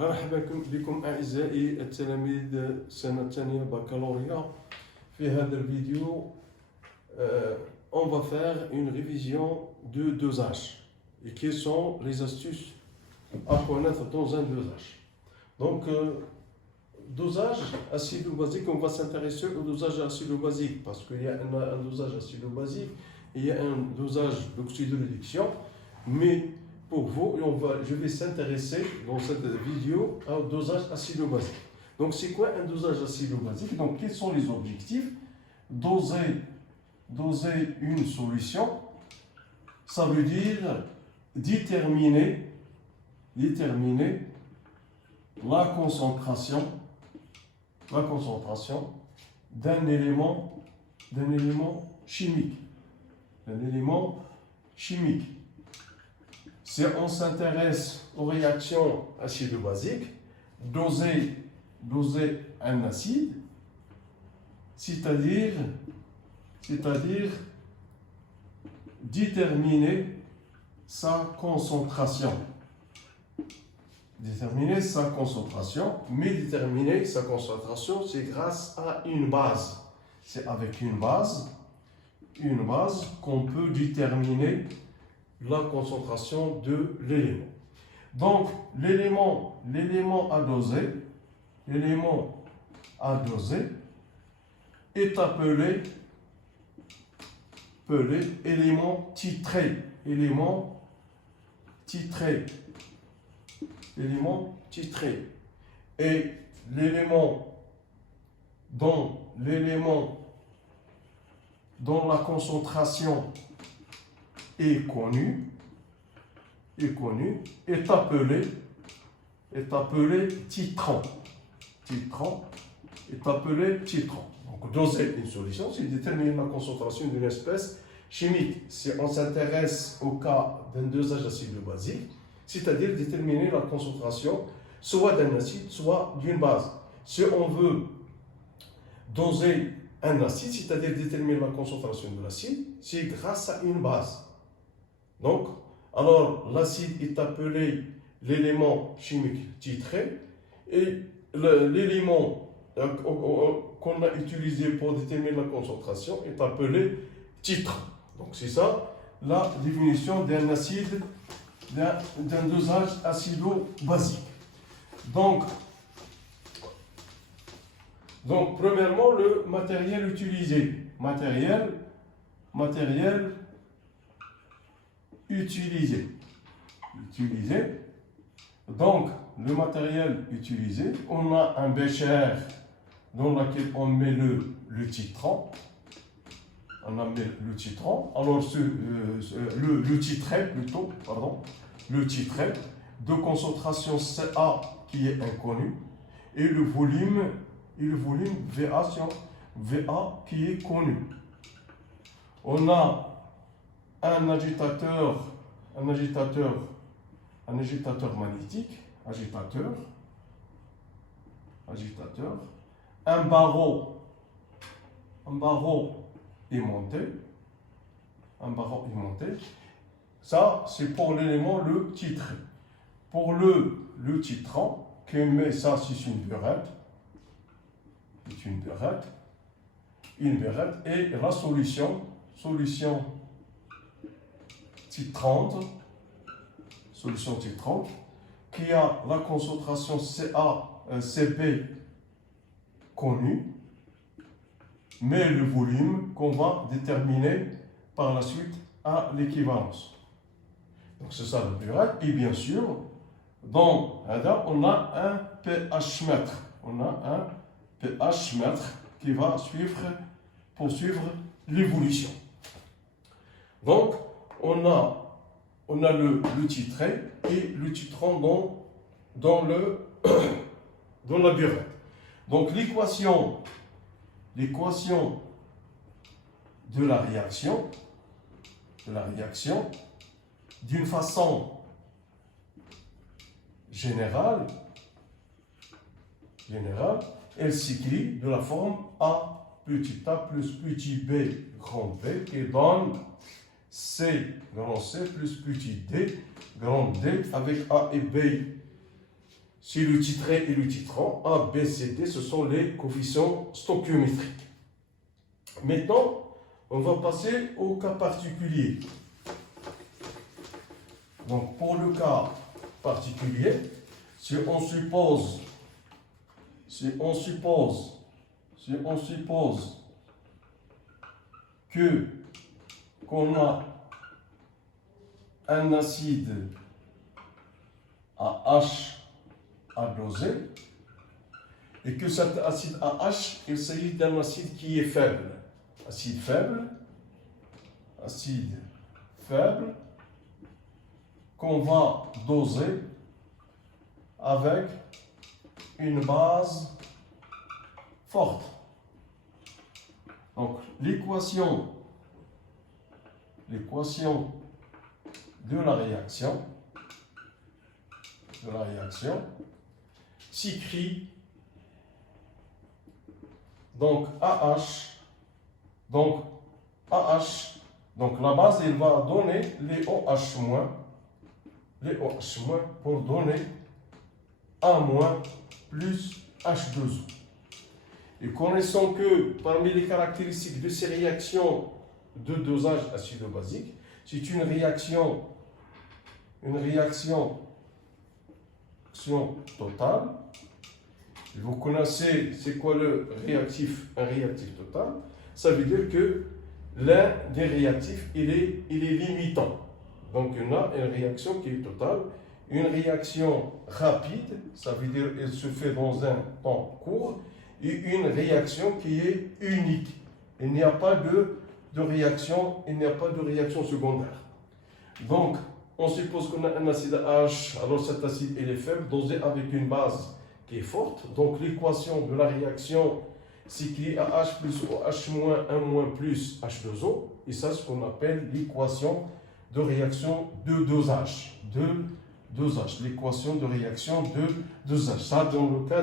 مرحبا بكم أعزائي التلاميذ سنة الثانية بكالوريا. في هذا الفيديو on va faire une révision de dosage et quelles sont les astuces à connaître dans un dosage. Donc dosage acido-basique, on va s'intéresser au dosage acido-basique parce qu'il y a un dosage acido-basique et il y a un dosage d'oxydoréduction, mais pour vous, je vais s'intéresser dans cette vidéo au dosage acido-basique. Donc, c'est quoi un dosage acido-basique? Donc, quels sont les objectifs? Doser une solution, ça veut dire déterminer la concentration d'un élément chimique. Si on s'intéresse aux réactions acido-basiques, doser un acide, c'est-à-dire déterminer sa concentration. Déterminer sa concentration, c'est grâce à une base. C'est avec une base qu'on peut déterminer la concentration de l'élément. Donc, l'élément à doser est appelé élément titré. Et l'élément dont la concentration est connue est appelé titrant. Donc, doser une solution, c'est déterminer la concentration d'une espèce chimique. Si on s'intéresse au cas d'un dosage acido-basique, c'est-à-dire déterminer la concentration soit d'un acide, soit d'une base. Si on veut doser un acide, c'est-à-dire déterminer la concentration de l'acide, c'est grâce à une base. Donc, alors l'acide est appelé l'élément chimique titré et l'élément qu'on a utilisé pour déterminer la concentration est appelé titre. Donc c'est ça la définition d'un acide, d'un dosage acido-basique. Donc premièrement, le matériel utilisé. Matériel utilisé. Donc, le matériel utilisé, on a un bécher dans lequel on met le titrant. Alors, le titré de concentration Ca qui est inconnu et le volume VA qui est connu. On a un agitateur magnétique, un barreau aimanté. Ça, c'est pour l'élément le titré. Pour le titrant, ça, c'est une burette. Et la solution titrante, qui a la concentration CB connue, mais le volume qu'on va déterminer par la suite à l'équivalence. Donc c'est ça la burette. Et bien sûr, dans Ada, on a un pH mètre. Qui va poursuivre l'évolution. Donc, on a le titré et le titrant dans la burette. Donc, l'équation de la réaction, d'une façon générale, elle s'écrit de la forme A petit a plus petit b grand B qui donne C grand C plus petit d grand D avec A et B c'est le titré et le titrant. A, B, C, D, ce sont les coefficients stoichiométriques. Maintenant, on va passer au cas particulier. Donc, pour le cas particulier, si on suppose que qu'on a un acide AH à doser et que cet acide AH, il s'agit d'un acide qui est faible. Acide faible, qu'on va doser avec une base forte. Donc, l'équation de la réaction s'écrit donc AH, donc la base, elle va donner les OH-, pour donner A- plus H2O. Et connaissant que parmi les caractéristiques de ces réactions de dosage acido-basique, c'est une réaction totale. Vous connaissez c'est quoi un réactif total. Ça veut dire que l'un des réactifs, il est limitant. Donc, on a une réaction qui est totale. Une réaction rapide, ça veut dire qu'elle se fait dans un temps court. Et une réaction qui est unique. Il n'y a pas de réaction secondaire. Donc, on suppose qu'on a un acide H, alors cet acide il est faible, dosé avec une base qui est forte. Donc, l'équation de la réaction s'écrit AH plus OH-, plus H2O. Et ça, c'est ce qu'on appelle l'équation de réaction de dosage. L'équation de réaction de dosage. Ça, dans le cas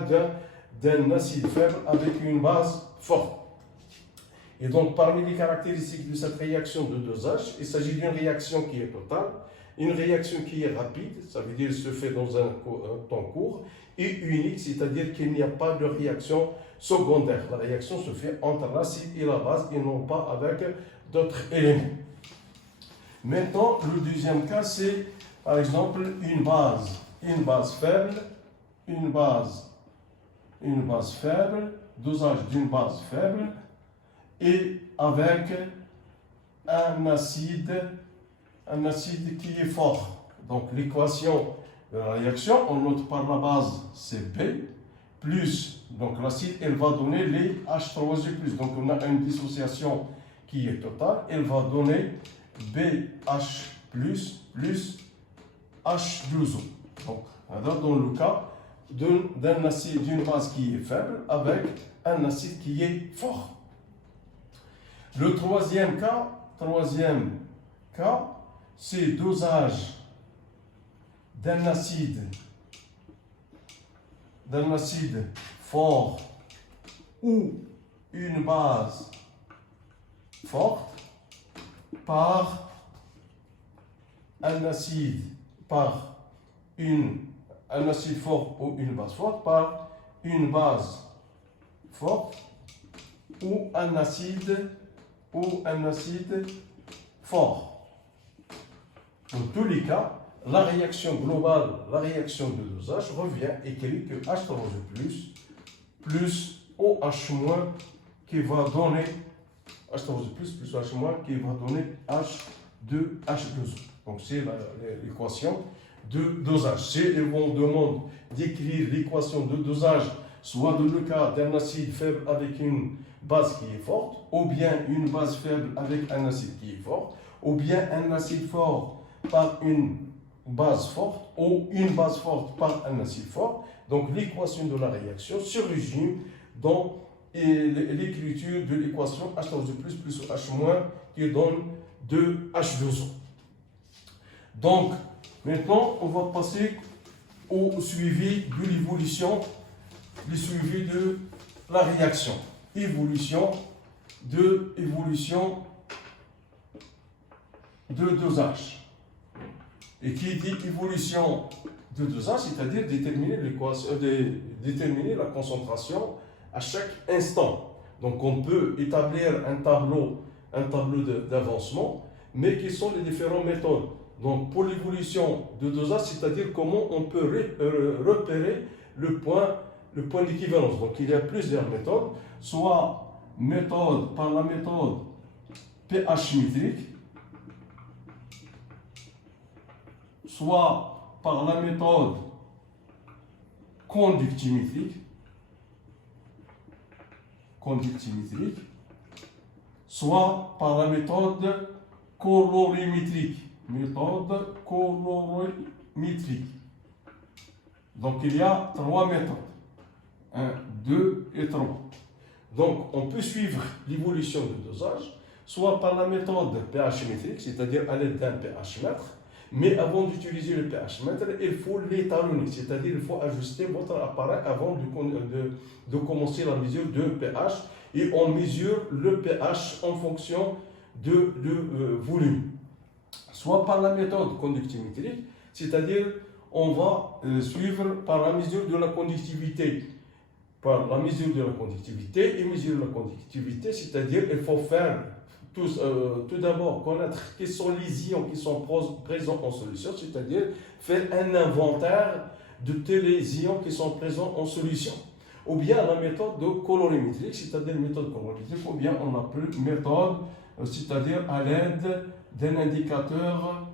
d'un acide faible avec une base forte. Et donc, parmi les caractéristiques de cette réaction de dosage, il s'agit d'une réaction qui est totale, une réaction qui est rapide, ça veut dire qu'elle se fait dans un temps court, et unique, c'est-à-dire qu'il n'y a pas de réaction secondaire. La réaction se fait entre l'acide et la base et non pas avec d'autres éléments. Maintenant, le deuxième cas, c'est par exemple une base faible, dosage d'une base faible, et avec un acide qui est fort. Donc l'équation de la réaction, on note par la base c'est B, plus, donc l'acide, elle va donner les H3O+. Donc on a une dissociation qui est totale, elle va donner BH+, plus H2O. Donc, dans le cas d'une base qui est faible avec un acide qui est fort. Le troisième cas, c'est dosage d'un acide fort ou une base forte par un acide fort ou une base forte par une base forte ou un acide fort. Dans tous les cas, la réaction globale, la réaction de dosage revient écrite que H3O+, plus OH- qui va donner H3O+, plus OH- qui va donner H2O. Donc c'est l'équation de dosage. Si on demande d'écrire l'équation de dosage, soit dans le cas d'un acide faible avec une base qui est forte, ou bien une base faible avec un acide qui est fort, ou bien un acide fort par une base forte, ou une base forte par un acide fort. Donc l'équation de la réaction se résume dans l'écriture de l'équation H3O+, plus OH- qui donne 2H2O. Donc, maintenant, on va passer au suivi de l'évolution, le suivi de la réaction. Évolution de dosage. Et qui dit évolution de dosage, c'est-à-dire déterminer la concentration à chaque instant. Donc on peut établir un tableau d'avancement, mais quelles sont les différentes méthodes? Donc pour l'évolution de dosage, c'est-à-dire comment on peut repérer le point d'équivalence. Donc il y a plusieurs méthodes, soit par la méthode pH métrique, soit par la méthode conductimétrique, soit par la méthode colorimétrique. Donc il y a trois méthodes. 1, 2 et 3. Donc on peut suivre l'évolution du dosage, soit par la méthode pH métrique, c'est-à-dire à l'aide d'un pH mètre. Mais avant d'utiliser le pH mètre, il faut l'étalonner, c'est-à-dire il faut ajuster votre appareil avant de commencer la mesure de pH, et on mesure le pH en fonction de volume. Soit par la méthode conductimétrique, c'est-à-dire on va suivre par la mesure de la conductivité. Par la mesure de la conductivité, et mesurer la conductivité, c'est-à-dire il faut faire tout d'abord connaître quels sont les ions qui sont présents en solution, c'est-à-dire faire un inventaire de tous les ions qui sont présents en solution. Ou bien la méthode de colorimétrique, c'est-à-dire méthode colorimétrique, ou bien on appelle méthode, c'est-à-dire à l'aide d'un indicateur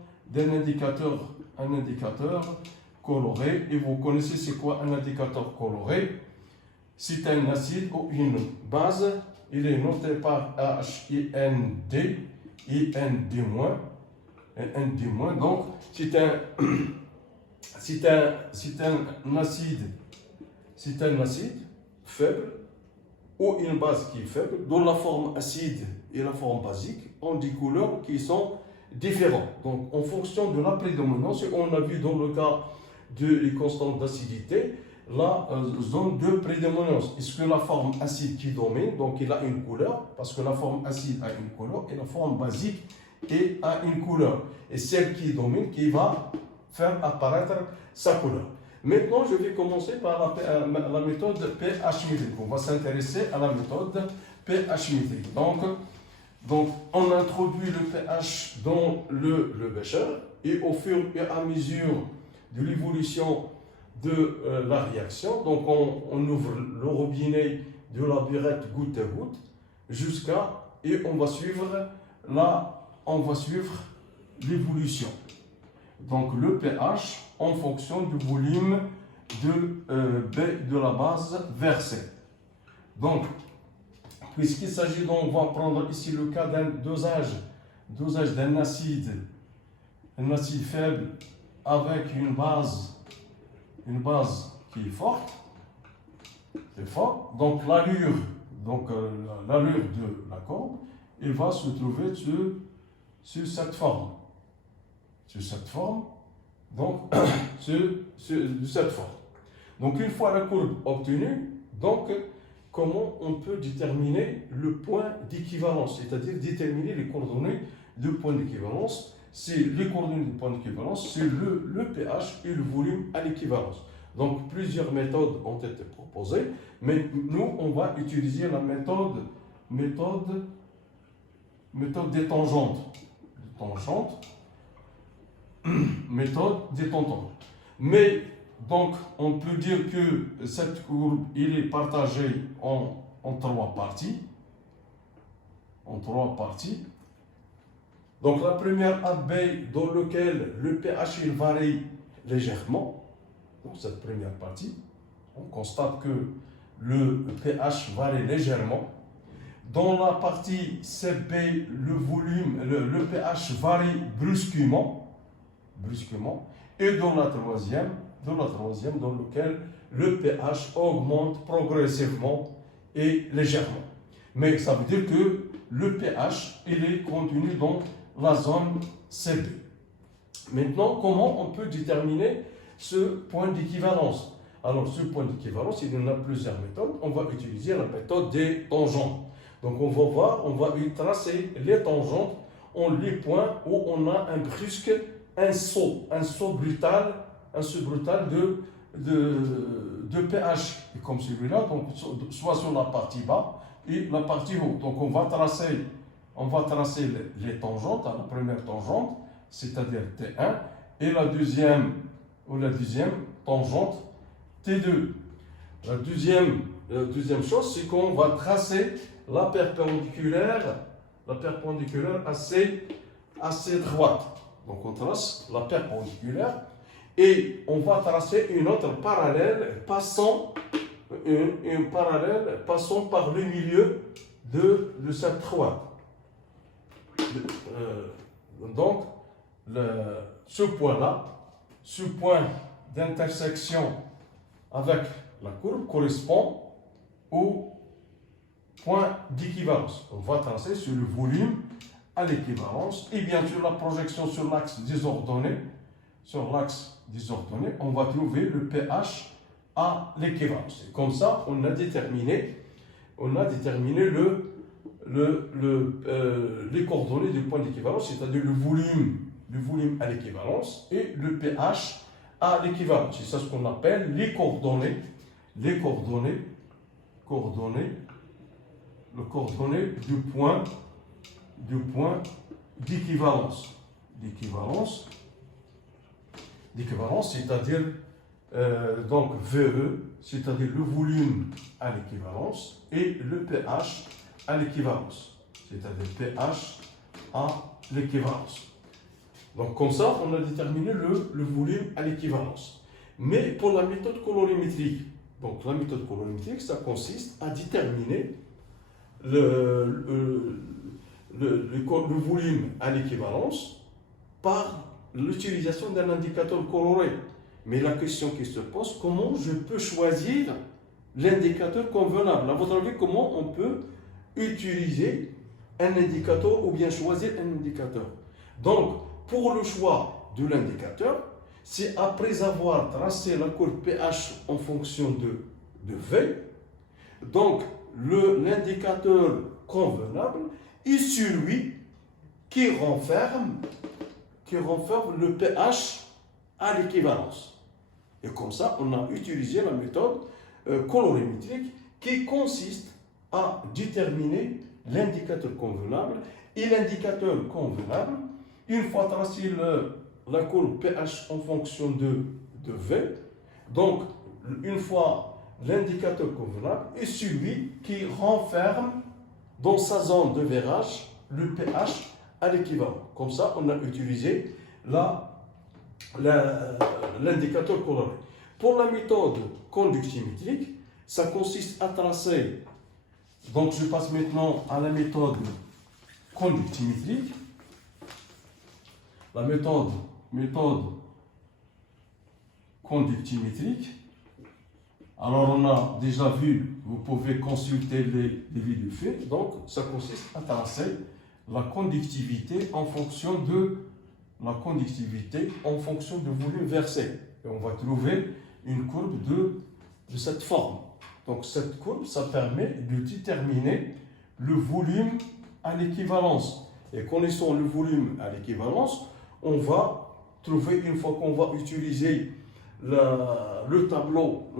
coloré. Et vous connaissez c'est quoi un indicateur coloré? C'est un acide ou une base. Il est noté par HIND, IND-. Donc, c'est un acide faible ou une base qui est faible, dont la forme acide et la forme basique ont des couleurs qui sont différentes. Donc, en fonction de la prédominance, on a vu dans le cas des constantes d'acidité, la zone de prédominance. Est-ce que la forme acide qui domine, donc il a une couleur, parce que la forme acide a une couleur, et la forme basique a une couleur. Et celle qui domine, qui va faire apparaître sa couleur. Maintenant, je vais commencer par la méthode pH métrique. On va s'intéresser à la méthode pH métrique. Donc, on introduit le pH dans le bécher, et au fur et à mesure de l'évolution de la réaction, donc on ouvre le robinet de la burette goutte à goutte et on va suivre l'évolution. Donc le pH en fonction du volume de la base versée. Donc, puisqu'il s'agit, on va prendre ici le cas d'un dosage d'un acide faible avec une base qui est forte, donc l'allure de la courbe, il va se trouver sur cette forme, donc de cette forme. Donc une fois la courbe obtenue, donc comment on peut déterminer le point d'équivalence, c'est-à-dire déterminer les coordonnées de point d'équivalence. C'est les coordonnées du point d'équivalence, c'est le pH et le volume à l'équivalence. Donc plusieurs méthodes ont été proposées, mais nous on va utiliser la méthode des tangentes. Méthode des tangentes. Mais donc on peut dire que cette courbe il est partagée en trois parties. Donc la première abeille dans laquelle le pH il varie légèrement, donc cette première partie, on constate que le pH varie légèrement. Dans la partie CB, le pH varie brusquement, et dans la troisième, dans laquelle le pH augmente progressivement et légèrement. Mais ça veut dire que le pH il est contenu dans la zone CB. Maintenant, comment on peut déterminer ce point d'équivalence? Alors, ce point d'équivalence, il y en a plusieurs méthodes. On va utiliser la méthode des tangentes. Donc, on va y tracer les tangentes en les points où on a un saut brutal un subbrutal de pH, et comme celui-là, donc soit sur la partie bas et la partie haut. Donc on va tracer les tangentes, la première tangente, c'est-à-dire T1, et la deuxième tangente T2. La deuxième chose, c'est qu'on va tracer la perpendiculaire assez droite. Donc on trace la perpendiculaire et on va tracer une autre parallèle passant par le milieu de cette droite. Donc ce point d'intersection avec la courbe correspond au point d'équivalence. On va tracer sur le volume à l'équivalence et bien sûr la projection sur l'axe désordonné. Sur l'axe désordonné, on va trouver le pH à l'équivalence. Comme ça, on a déterminé les coordonnées du point d'équivalence, c'est-à-dire le volume à l'équivalence et le pH à l'équivalence. C'est ça ce qu'on appelle les coordonnées du point d'équivalence. D'équivalence, c'est-à-dire donc VE, c'est-à-dire le volume à l'équivalence, et le pH à l'équivalence, c'est-à-dire pH à l'équivalence. Donc comme ça, on a déterminé le volume à l'équivalence. Mais pour la méthode colorimétrique, donc la méthode colorimétrique, ça consiste à déterminer le volume à l'équivalence par l'utilisation d'un indicateur coloré. Mais la question qui se pose, comment je peux choisir l'indicateur convenable? À votre avis, comment on peut utiliser un indicateur ou bien choisir un indicateur? Donc, pour le choix de l'indicateur, c'est après avoir tracé la courbe pH en fonction de V, donc l'indicateur convenable est celui qui renferme le pH à l'équivalence. Et comme ça, on a utilisé la méthode colorimétrique qui consiste à déterminer l'indicateur convenable. Et l'indicateur convenable, une fois tracé la courbe pH en fonction de V, donc une fois l'indicateur convenable est celui qui renferme dans sa zone de virage le pH à l'équivalent. Comme ça, on a utilisé l'indicateur coloré. Pour la méthode conductimétrique, ça consiste à tracer, donc je passe maintenant à la méthode conductimétrique. La méthode conductimétrique, alors on a déjà vu, vous pouvez consulter les vidéos faites, donc ça consiste à tracer la conductivité en fonction du volume versé. Et on va trouver une courbe de cette forme. Donc cette courbe, ça permet de déterminer le volume à l'équivalence. Et connaissant le volume à l'équivalence, on va trouver, une fois qu'on va utiliser le tableau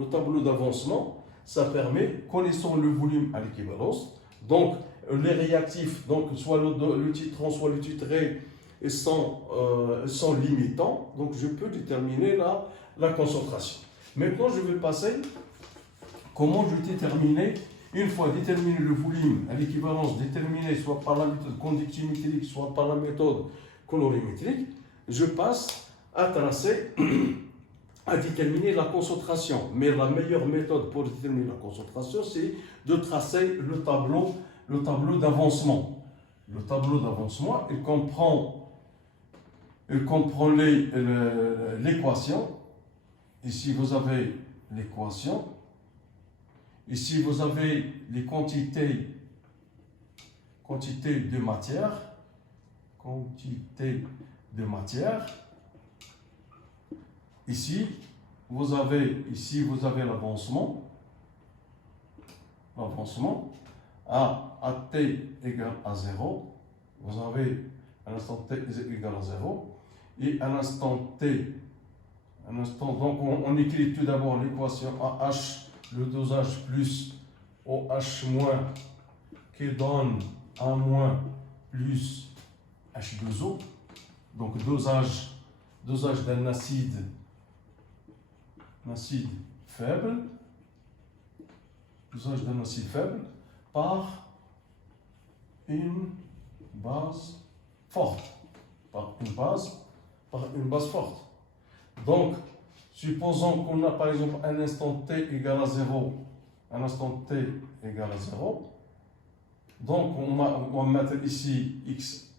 d'avancement, ça permet, connaissant le volume à l'équivalence, donc les réactifs, donc soit le titrant, soit le titré, sont limitants, donc je peux déterminer la concentration. Maintenant, je vais passer comment je détermine, une fois déterminé le volume à l'équivalence, déterminé soit par la méthode conductimétrique, soit par la méthode colorimétrique, je passe à tracer, à déterminer la concentration. Mais la meilleure méthode pour déterminer la concentration, c'est de tracer le tableau d'avancement. Le tableau d'avancement, il comprend l'équation. Ici, vous avez l'équation. Ici, vous avez les quantités de matière. Ici, vous avez l'avancement. À t égale à 0. Vous avez un instant t égale à 0. Et un instant t Un instant, donc on écrit tout d'abord l'équation AH, le dosage plus OH moins, qui donne A moins plus H2O. Donc dosage d'un acide faible, par une base forte. Par une base forte. Donc, supposons qu'on a par exemple un instant t égale à 0. Donc, on va mettre ici x.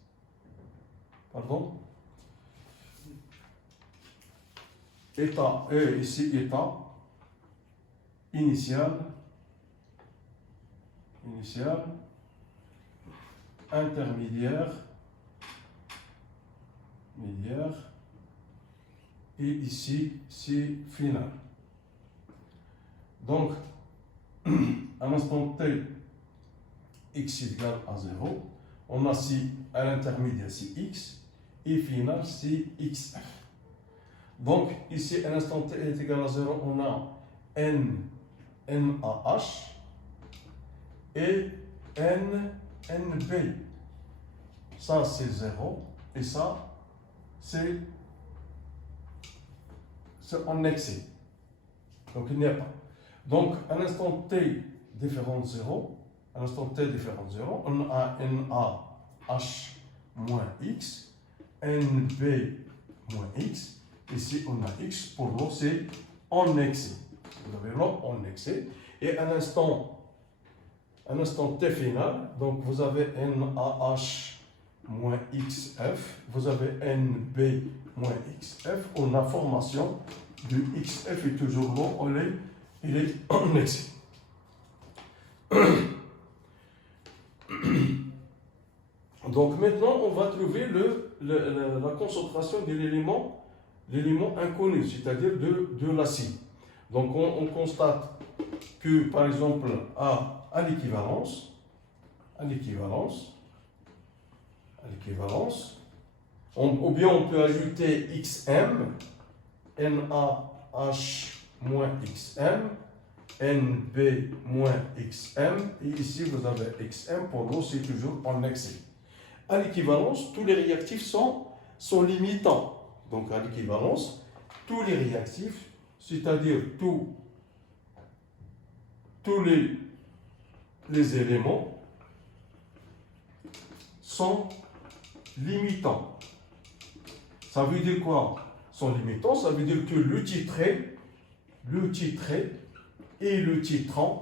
État, et ici état initial, intermédiaire, et ici c'est final. Donc, à l'instant t, x égale à 0, on a ici à l'intermédiaire c'est x, et final c'est xf. Donc, ici à l'instant t est égal à 0, on a NaH et NB. Ça c'est 0 et ça c'est en excès. Donc il n'y a pas. Donc à l'instant t différent de 0, on a NaH moins x, NB moins x. Ici on a x, pour l'eau c'est en excès. Vous avez l'eau en excès. Et à l'instant t final, donc vous avez NaH moins xf, vous avez NB moins xf, on a formation de xf est toujours bon, il est en excès. Donc maintenant on va trouver la concentration de l'élément inconnu, c'est-à-dire de l'acide. Donc on constate que par exemple à l'équivalence, ou bien on peut ajouter XM, NaH moins XM, NB moins XM, et ici vous avez XM, pour l'eau c'est toujours en excès. À l'équivalence, tous les réactifs sont limitants. Donc à l'équivalence, tous les réactifs, c'est-à-dire tous les éléments sont limitants. Ça veut dire quoi? Sont limitants, ça veut dire que le titré et le titrant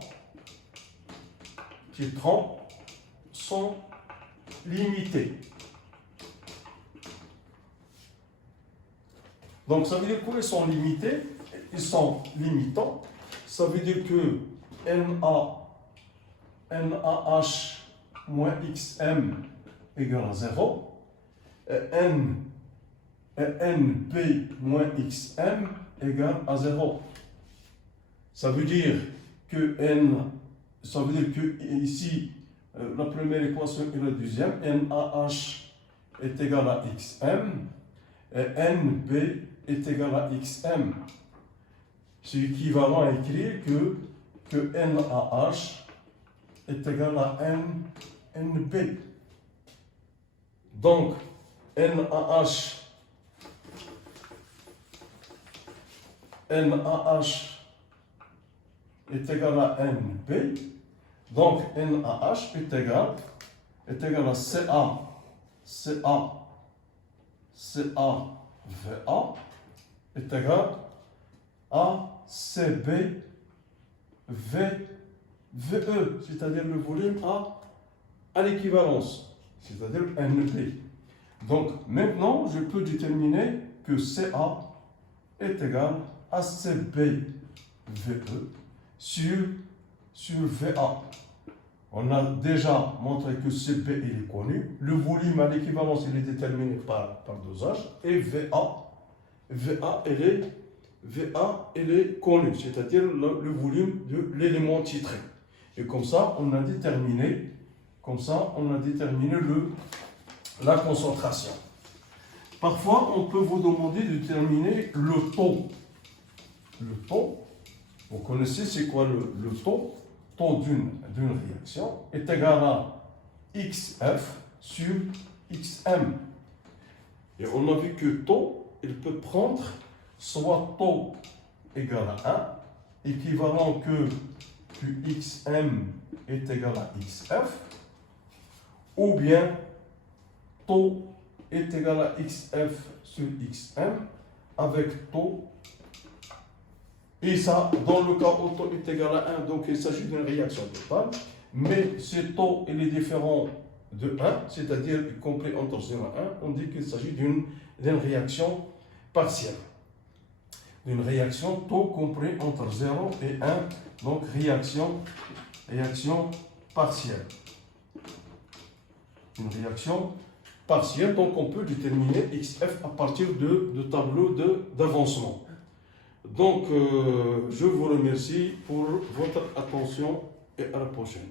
sont limités. Donc ça veut dire qu'ils sont limités, ils sont limitants. Ça veut dire que NaH moins XM égale à 0, NB moins XM égale à 0. Ça veut dire que ici, la première équation et la deuxième, NaH est égal à XM, et NB est égal à XM. C'est équivalent à écrire que NaH est égal à NB. Donc, NaH est égal à NB. Donc, NaH est égal à CaVA est égal à CbVE, c'est-à-dire le volume à l'équivalence, c'est-à-dire NB. Donc, maintenant, je peux déterminer que Ca est égal à CbVE sur VA. On a déjà montré que Cb est connu, le volume à l'équivalence il est déterminé par dosage, et VA il est connu, c'est-à-dire le volume de l'élément titré. Et comme ça, on a déterminé la concentration. Parfois, on peut vous demander de déterminer le taux. Le taux, vous connaissez c'est quoi le taux? Taux d'une réaction est égal à XF sur XM. Et on a vu que taux, il peut prendre soit taux égal à 1, équivalent que XM est égal à XF, ou bien taux est égal à XF sur XM avec taux. Et ça, dans le cas où taux est égal à 1, donc il s'agit d'une réaction totale. Mais ce taux, il est différent de 1, c'est-à-dire compris entre 0 et 1, on dit qu'il s'agit d'une réaction partielle. D'une réaction taux compris entre 0 et 1, donc réaction partielle. Une réaction partielle, donc on peut déterminer XF à partir de tableau d'avancement. Donc, je vous remercie pour votre attention et à la prochaine.